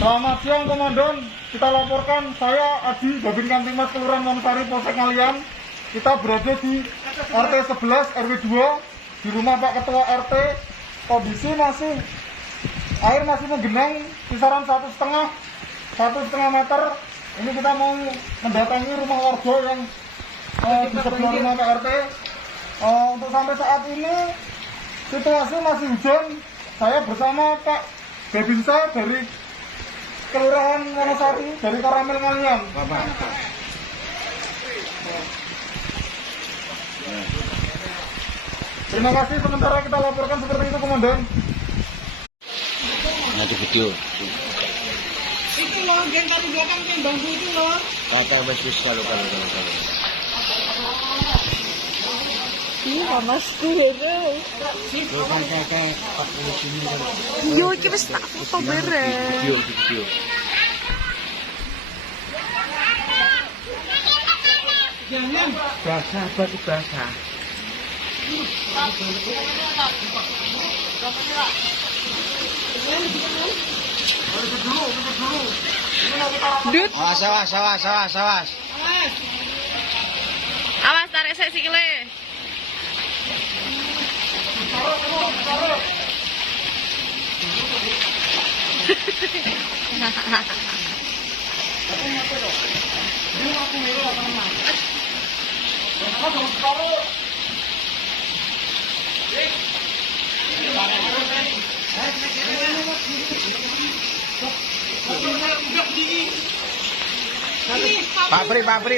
Selamat siang Komandan, kita laporkan saya Adi, Babin Kamtimas Kelurahan Wonosari, Polsek Ngalian. Kita berada di RT 11 RW 2 di rumah Pak Ketua RT. Kondisi air masih menggenang kisaran 1,5 meter. Ini kita mau mendatangi rumah warga yang di sebelah rumah Pak RT. Untuk sampai saat ini situasi masih hujan. Saya bersama Pak Babinsa dari Kelurahan Wonosari, dari Karamel Ngalian. Terima kasih, sementara kita laporkan seperti itu, Komandan. Nah, di video. Itu loh, gen paling belakang yang bangku itu loh. Kata wis kalau. Ih, panas tuh ya. Lo kan kayak Pak Polisi ini kan. Yo, iki wis tak foto bareng. Video. Jangan. Basah, batu basah. Dut. Awas. Awas tarik saya sikile.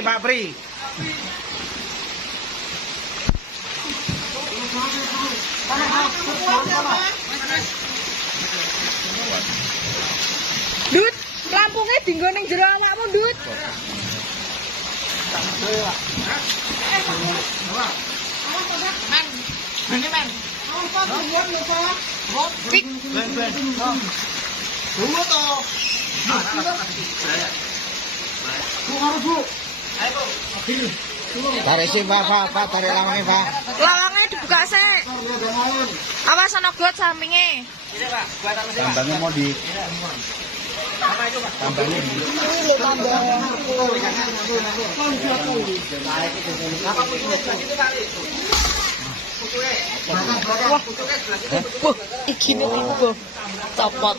Pak Pri. Dut, lampungnya dinggo ning jero awakmu, Dut. Men. Pik. Tarik sih, Pak. Tarik lamangnya, Pak. Lawangnya dibuka sih. Awas ana got sampinge. Tambangnya mau di. Tambangnya di. Wah, iki nih iku copot.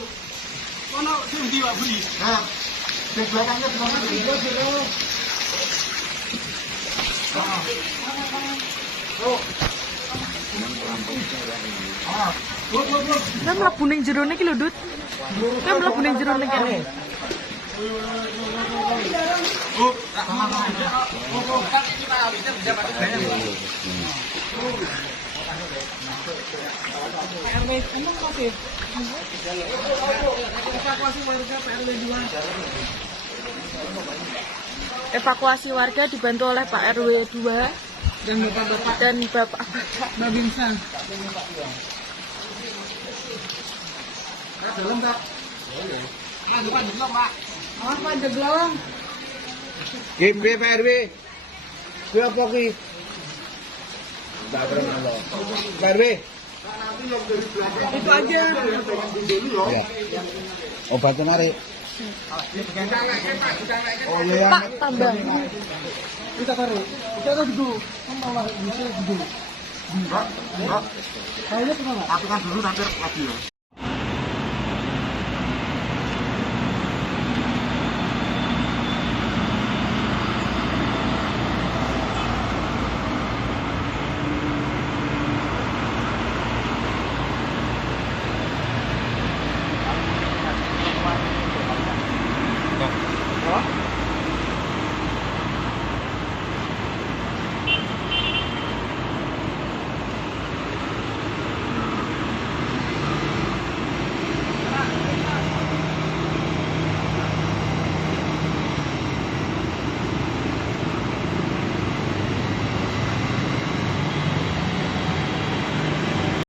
Di belakangnya Kan mlebu ning jero niki lho, Dut. Kan mlebu ning jero niki kene. Evakuasi warga dibantu oleh Pak RW 2 dan Bapak Babinsa. Awas Pak jeblong. Piye Pak RW? Kuwi apa ki? Pak RW. Itu aja. Ya. Obatnya mari. Oh iya. Pak tambah. kita taruh. Kita taruh dulu. Bisa dulu. Enggak. Kayaknya pernah. Tapi kan dulu nanti lagi ya.